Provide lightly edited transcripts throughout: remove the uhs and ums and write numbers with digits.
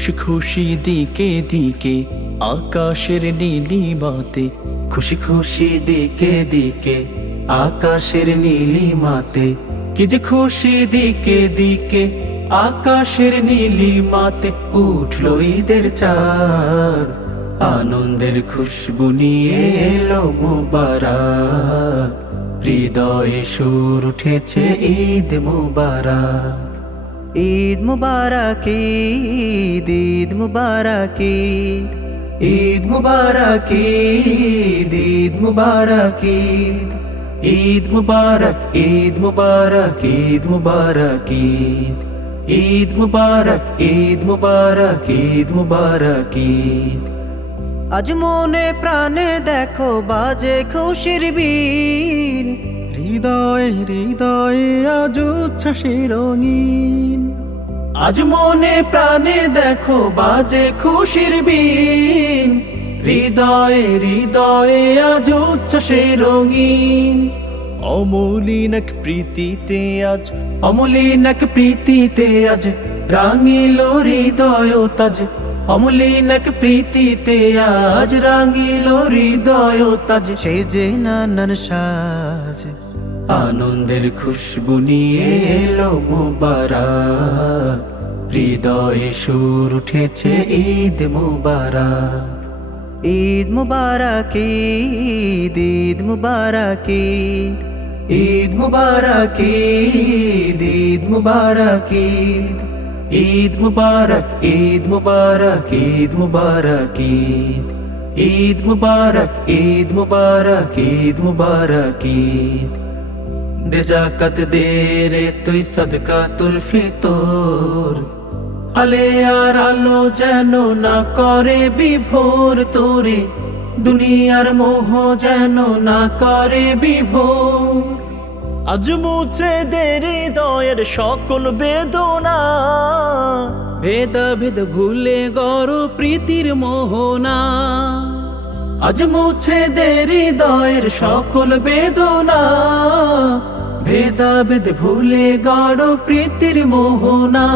খুশি খুশি দিকে দিকে আকাশের নীলিমাতে, খুশি খুশি দিকে দিকে আকাশের নীলিমাতে, কি যে খুশি দিকে দিকে আকাশের নীলিমাতে, উঠলো ঈদের চাঁদ, আনন্দের খুশবু নিয়ে এলো মুবারক, হৃদয়ে সুর উঠেছে ঈদ মুবারক। ঈদ মুবারক ঈদ, ঈদ মুবারক ঈদ, ঈদ মুবারক ঈদ, ঈদ মুবারক ঈদ, ঈদ মুবারক ঈদ মুবারক ঈদ মুবারক ঈদ, ঈদ মুবারক ঈদ মুবারক ঈদ মুবারক ঈদ। আজ মনে প্রাণে দেখো বাজে খুশির বিন, হৃদয়ে হৃদয়ে আজ উচ্ছ্বাসে রঙিন। আজ মনে প্রাণে দেখো বাজে খুশির বিন, হৃদয়ে হৃদয়ে আজ উচ্ছ্বাসে রঙিন। অমলিন এক প্রীতিতে আজ, অমলিন এক প্রীতিতে আজ রাঙিল হৃদয় তাজ, অমলিন এক প্রীতিতে আজ রাঙিল হৃদয় তাজ, সে যে নানান সাজ, আনন্দের খুশবু নিয়ে এলো মুবারক, হৃদয়ে সুর উঠেছে ঈদ মুবারক। ঈদ মুবারক ঈদ, ঈদ মুবারক ঈদ, ঈদ মুবারক ঈদ, ঈদ মুবারক ঈদ, ঈদ মুবারক ঈদ মুবারক ঈদ মুবারক ঈদ, ঈদ মুবারক ঈদ মুবারক ঈদ মুবারক ঈদ। দে যাকাত দে রে তুই সদকাতুল ফিতর, আলে আর আলো যেন না করে বিভোর তোরে, দুনিয়ার মোহ যেন না করে বিভোর। আজ মুছে দে হৃদয়ের সকল বেদনা, ভেদাভেদ ভুলে গড় প্রীতির মোহনা। আজ মুছে দে হৃদয়ের সকল বেদনা, ভেদাভেদ ভুলে গড় প্রীতির মোহনা।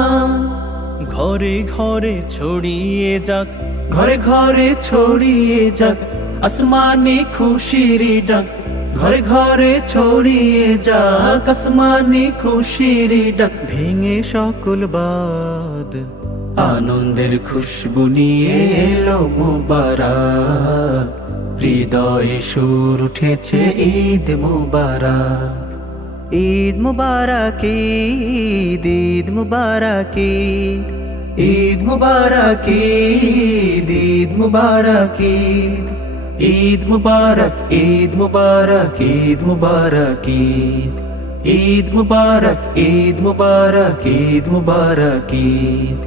ঘরে ঘরে ছড়িয়ে যাক, ঘরে ঘরে ছড়িয়ে যাক আসমানি খুশির ডাক, ঘরে ঘরে ছড়িয়ে যাক আসমানি খুশির ডাক। ভেঙে সকল বাদ, আনন্দের খুশবু নিয়ে এলো মুবারক, হৃদয়ে সুর উঠেছে ঈদ মুবারক। ঈদ মুবারক ঈদ, ঈদ মুবারক ঈদ, ঈদ মুবারক ঈদ, ঈদ মুবারক ঈদ, ঈদ মুবারক ঈদ মুবারক ঈদ মুবারক ঈদ, ঈদ মুবারক ঈদ মুবারক ঈদ মুবারক ঈদ,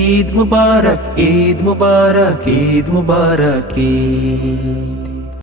ঈদ মুবারক ঈদ মুবারক ঈদ মুবারক ঈদ।